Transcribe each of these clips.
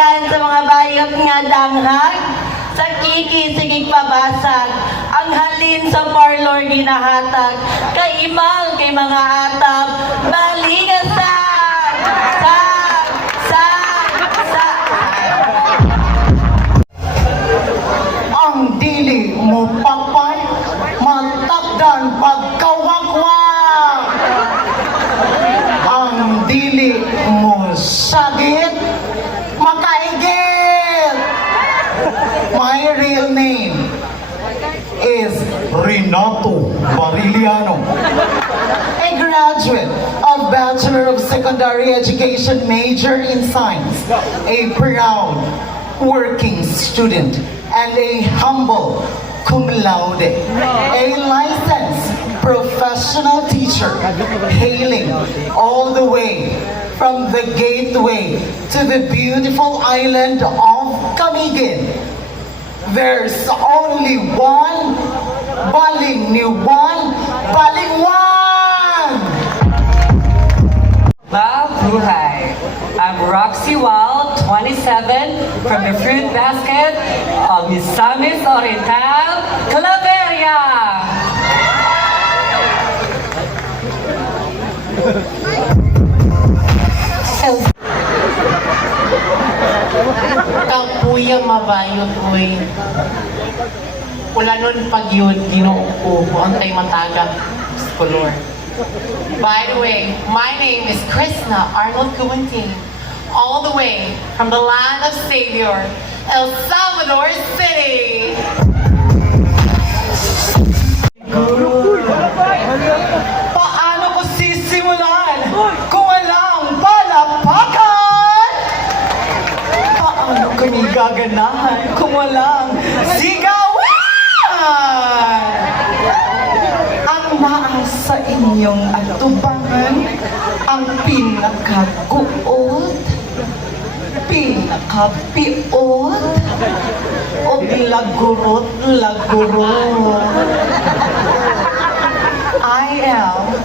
daghan sa mga bayot nga danghag, sa kiki-sigig pabasag, ang halin sa parlor ginahatag, kaimal kay mga atap, balinga sa ang dili mo papay, matapdan pagkawakwak. Ang dili mo sagit, makaigit. My real name is Renato Bariliano, a graduate of Bachelor of Secondary Education major in Science, a proud working student, and a humble cum laude, a licensed professional teacher, hailing all the way from the gateway to the beautiful island of Camiguin. There's only one Balingniwan, Balingwan! Mabuhay! I'm Roxy Wall, 27, from the fruit basket of Misamis Oriental, Claveria! Kapuya mabayot, uy. Wala nun pag yun, ginuupo, antay mataga, kolor. By the way, my name is Krishna Arnold Kumunting, all the way from the land of Savior, El Salvador City. Paano ko sisimulan kung walang palapakan? Paano kami gaganahan kung walang sigawan? Ang naas sa inyong atubangan, ang pinakaguot, pinakapiot, o lagurot. I am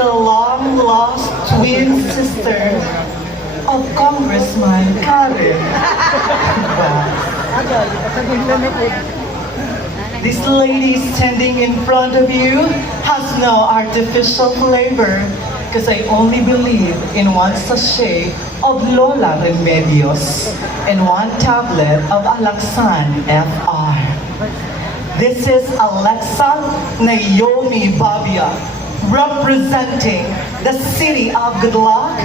the long-lost twin sister of Congressman Karen. This lady standing in front of you has no artificial flavor because I only believe in one sachet of Lola Remedios and one tablet of Alaxan FR. This is Alexa Naomi Babia, representing the city of Good Luck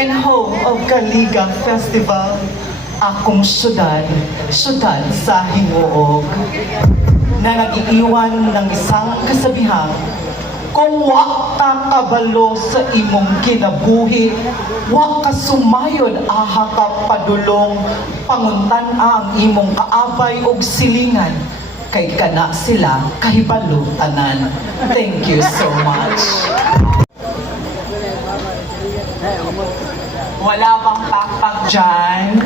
and home of Kaliga Festival. Akong syudad sa Hinuog, na nag-iiwan ng isang kasabihang, kung wa ka kabalo sa imong kinabuhi, wa ka sumayod aha ka padulong, panguntan ang imong kaabay og silingan, kay kana sila kahibalo tanan. Thank you so much. Wala bang pakpak dyan?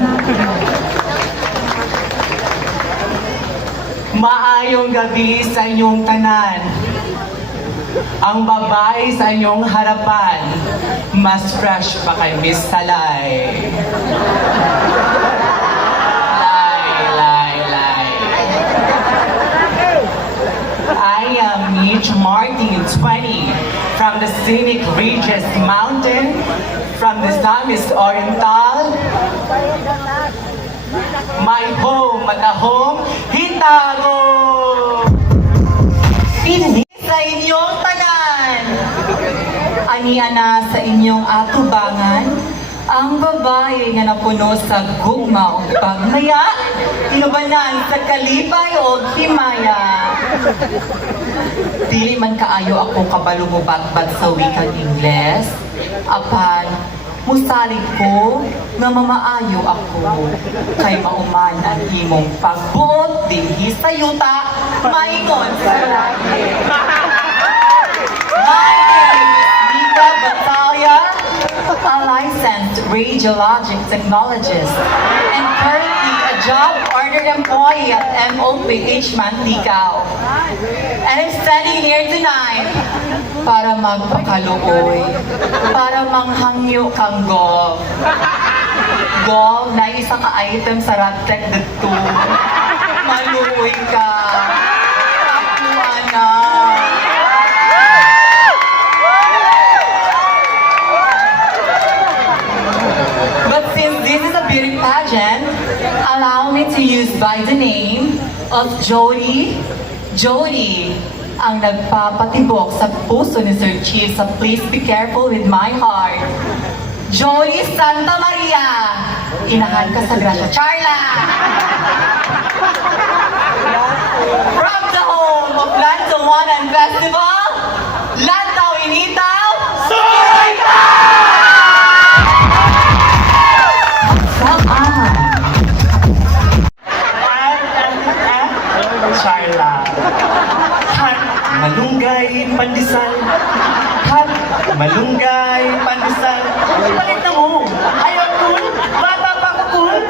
Maayong gabi sa inyong tanan. Ang babae sa inyong harapan, mas fresh pa kay Miss Salay. I am Mitch Martin, 20, from the scenic Regis Mountain, from the Misamis Oriental. My home at the home, Hitago! Hindi sa inyong tanan. Aniya na sa inyong atubangan, ang babae nga napuno sa gugma o pagmaya, inubanan sa kalipay o himaya. Dili man kaayo ako kabalo mo batbat sa wikang Ingles, apan musalig ko nga mamaayo ako, kay mauman ang imong pagbuot dinhi sa yuta, maingon sa lagi. My name is Mika Batalla, a licensed radiologic technologist, and currently a job-ordered employee at MOPH Mantikao. And I'm standing here tonight para magpakaluoy, para manghangyo kang gob. Gov, na isa ka item sa Radtech dito. Maluoy ka. Takluan na. But since this is a beauty pageant, allow me to use by the name of Jody. Jody, ang nagpapatibok sa puso ni Sir Chief sa Please Be Careful With My Heart. Jody Santa Maria, inahan ka sa Gracia Charla! From the home of Lantawanan Festival, Lantaw Initaw, Soyka! Charla. Hat, malunggay, pandesal. Hat, malunggay, pandesal. Palit na mo. Ayaw kun, bata pa ko kun.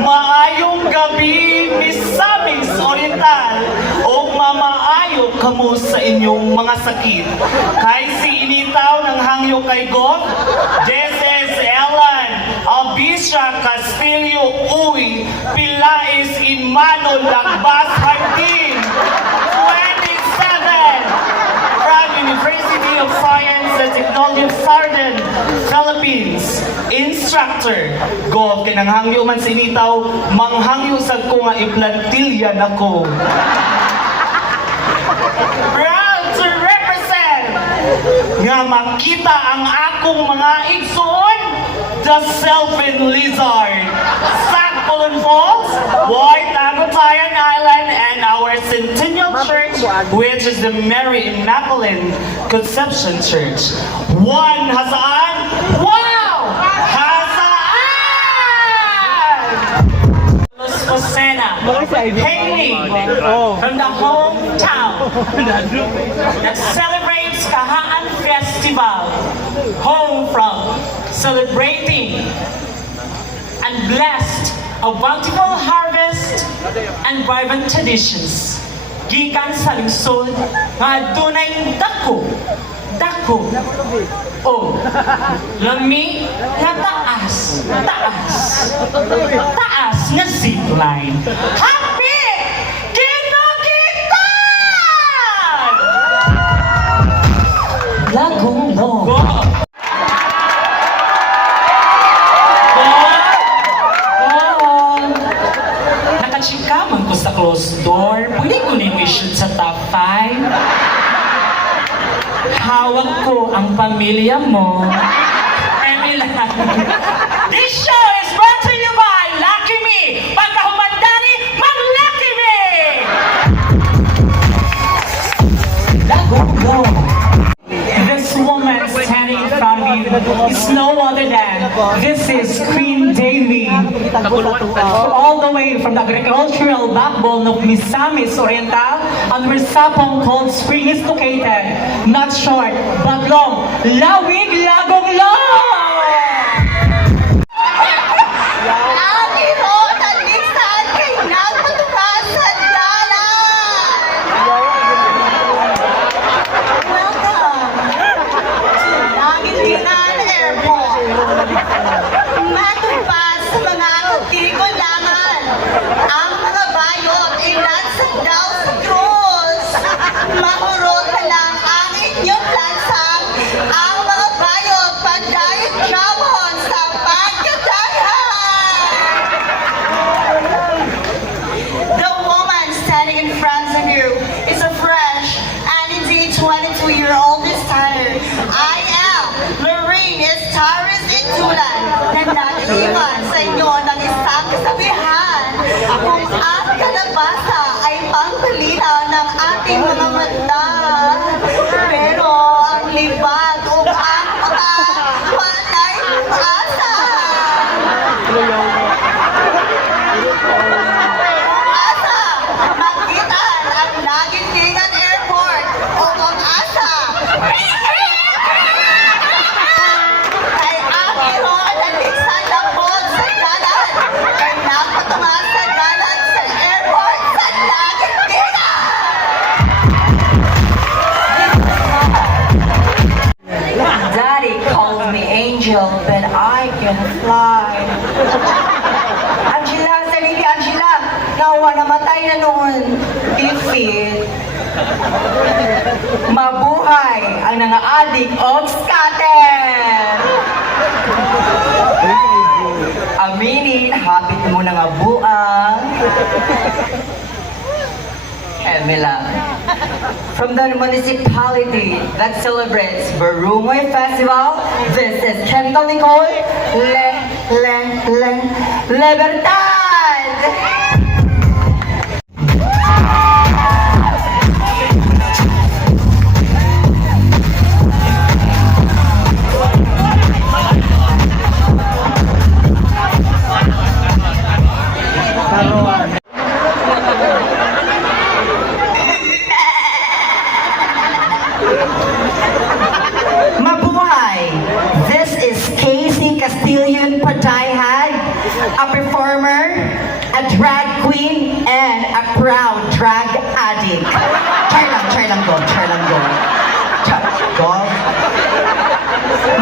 Maayong gabi, Miss Samis Oriental. O mamaayo kamo sa inyong mga sakit. Kay si initaw ng hangyo kay God. This is Ellen Abisha Castillo Uy Pilais Imano Lagbas Hardin 27 from University of Science and Technology of Southern Philippines. Instructor, Gov, kinanghangyo man sinitaw, manghangyo sa ko nga iplantilya nako. Proud to represent nga makita ang akong mga igsoon, the Sylvan Lizard, Sackpullen Falls, White Agatayan Island, and our Centennial Church, which is the Mary Immaculate Conception Church. One Hasaan! Wow! Hasaan! Los Posena, hailing from the hometown that celebrates Kahaan Festival, home from celebrating and blessed a bountiful harvest and vibrant traditions. Gikan sa lungsod nga dunay dako o lami nga taas nga zipline. Happy Kinakitan! Lagong mo. Nakachikaman ko sa closed door. Pwede ko na i-shoot sa top 5. Hawak ko ang pamilya mo. Emilan. This show is brought to you by Lucky Me. Pagkahumandani, mag-Lucky Me! Lagong mo. This woman standing in front of you is no other than, this is Queen Davy. All the way from the agricultural backbone of Misamis Oriental, on where Sapong Cold Spring is located. Not short, but long. Lawig Lagong Long! Lagi mo, nalisan kay nagpatukasan dalan! Welcome to Daguilan Airport. Matupad sa mga katigolangan, ang mga bayot ilan sa daw sa krus. Mahurot na lang ang inyong lansang, ang mga bayot pagdayot tramon sa pagkataghan. The woman standing in front of you is a fresh and indeed 22-year-old designer. I am Lorraine Estares Itulan na nag-iwan sa inyo ng isang kasabihan kung ang kalabasa ay pangkalinaw ng ating mga mata. Pero ang libag o ang mata, walay asa. Asa, magitan ang Daguilan Airport o ang asa. Ay akiro natin sa labot sa dalan. Ay napatumas sa dalan sa airport sa Daguilan. fit. Mabuhay ang nangaadik og scatter. Aminin, hapit mo na nga buang. Emila. From the municipality that celebrates Barumoy Festival, this is Kendall Nicole Libertad! Mabuhay! This is Casey Castillion Padayhag, a performer, a drag queen, and a proud drag addict. Try lang go. Go.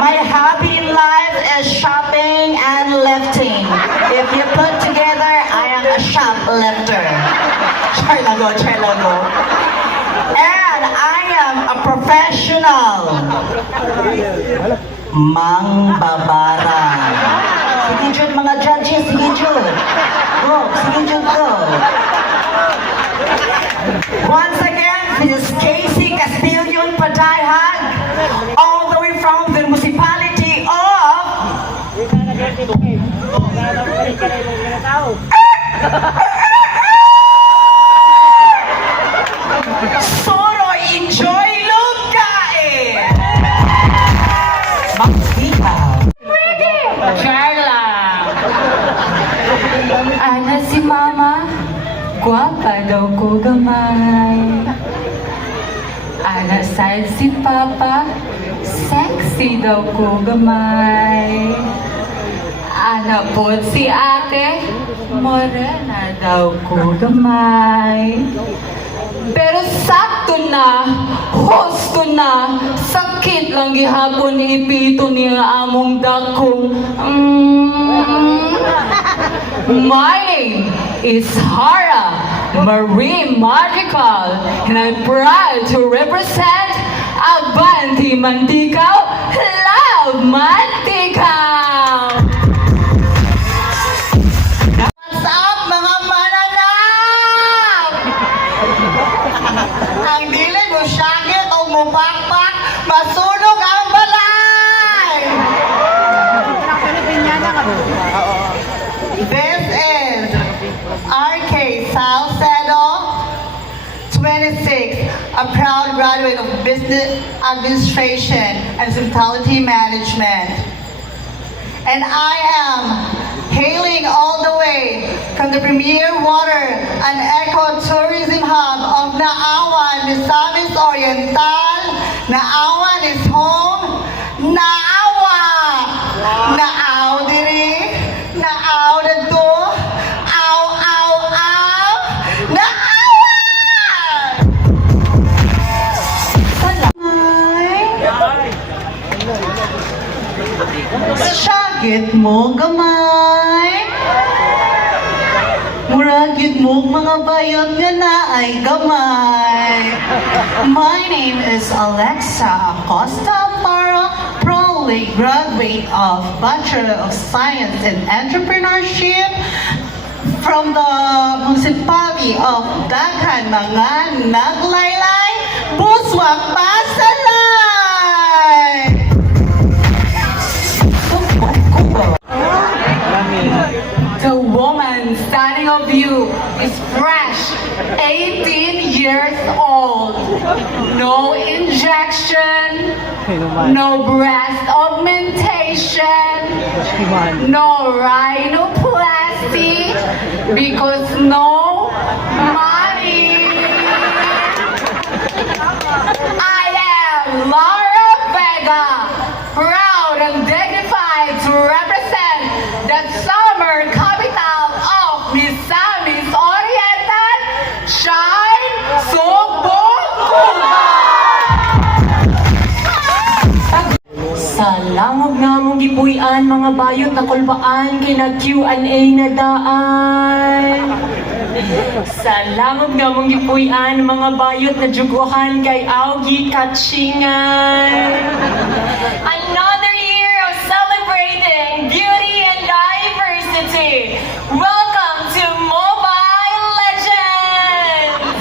My hobby in life is shopping and lifting. If you put together, I am a shoplifter. Try lang go. And I am a professional mangbabara. Sige Jud, mga judges, sige Jud. Go. Once again, this is Casey Castillion Padayhag, all the way from the municipality of Soroy Enjoy Lugae! Makikita. Carla! Ana si Mama, guwapa daw ko gamay. Ana side si Papa, sexy daw ko gamay. Ana po si Ate, morena daw ko gamay. Pero sakto na, husto na, sakit lang gihapon ni ipito niya among dakong. My name is Hara Marie Magical, and I'm proud to represent Abanti Manticaw, Love Manticaw! What's up mga mananap? Ang dili mo syagit o mo bakbak, masunog ang balay! This is RK Salcedo, 26, a proud graduate of Business Administration and Hospitality Management. And I am hailing all the way from the premier water and ecotourism hub of Naawan, Misamis Oriental. Naawan is home. Naawa! Naaw diri. Naaw dito. Aw, aw, aw. Naawan! Syagit mo gamay. Murag yun mo mga bayan nga na ay gamay. My name is Alexa Acosta Amaro, proudly graduate of Bachelor of Science in Entrepreneurship from the municipality of Daghan, mga naglaylay, Buswak, Pasalay! The woman standing of you is fresh, 18 years old. No injection, no breast augmentation, no rhinoplasty, because no money. I am Laura Vega, proud and dignified to represent the summer capital of Misamis Oriental, Shine Subukuba! Sa langog namong gipuy-an mga bayot na kulbaan kay nag Q&A na daan. Sa langog nga mong gipuy-an, mga bayot na juguhan kay Augie Katsingan. Another year of celebrating beauty and diversity. Welcome to Mobile Legends!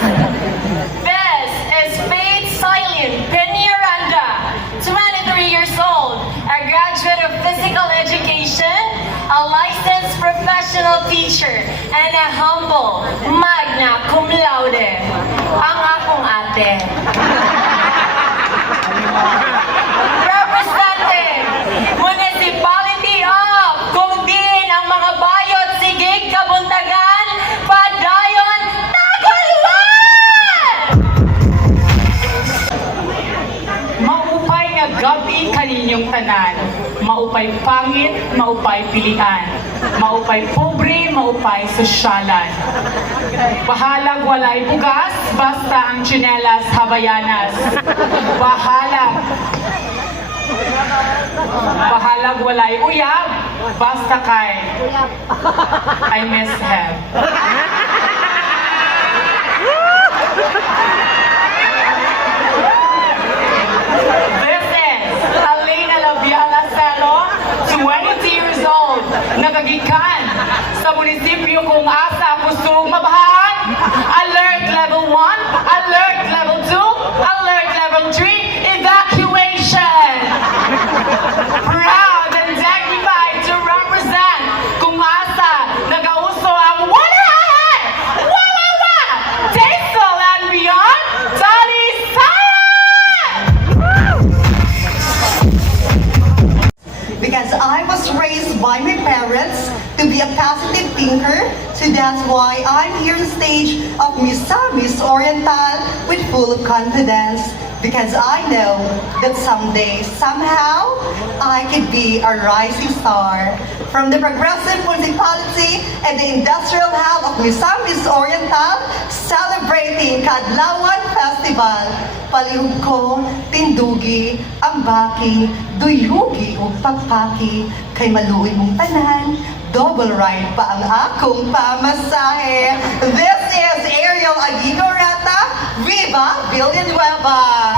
This is Faith Silent Peñaranda, 23 years old, a graduate of physical education, a licensed professional teacher, and a humble magna cum laude. Ang akong ate. Representing Municipality of Kungdin ang mga bayot sigig kabuntagan, Padayon, Taguluan! Maupay nga gabi kaninyong tanan. Maupay pangit, maupay pilian. Maupay pobre, maupay sosyalan. Bahalag walay bugas, basta ang tsinelas habayanas. Bahalag walay uyab, basta kay I miss him. This is Alina Labiala Celo, 22 years old, nagagikan sa munisipyo kung asa kusog mabahan. Alert level 1, alert level 2, alert level 3, evacuation. Proud and dignified to represent kung asa nagauso ang Wawa, Diesel and beyond, Tony Sayan! Because I was raised by my parents to be a positive thinker, so that's why I'm here on stage of Miss Oriental with full of confidence. Because I know that someday, somehow, I could be a rising star. From the progressive municipality and the industrial hub of Miss Oriental, celebrating Kadlawan Festival. Palihog ko, tindugi, ambaki, duyugi o pagpaki, kay maluoy mong tanan, double ride pa ang akong pamasahe. This is Ariel Aguilarata, Viva Villanueva!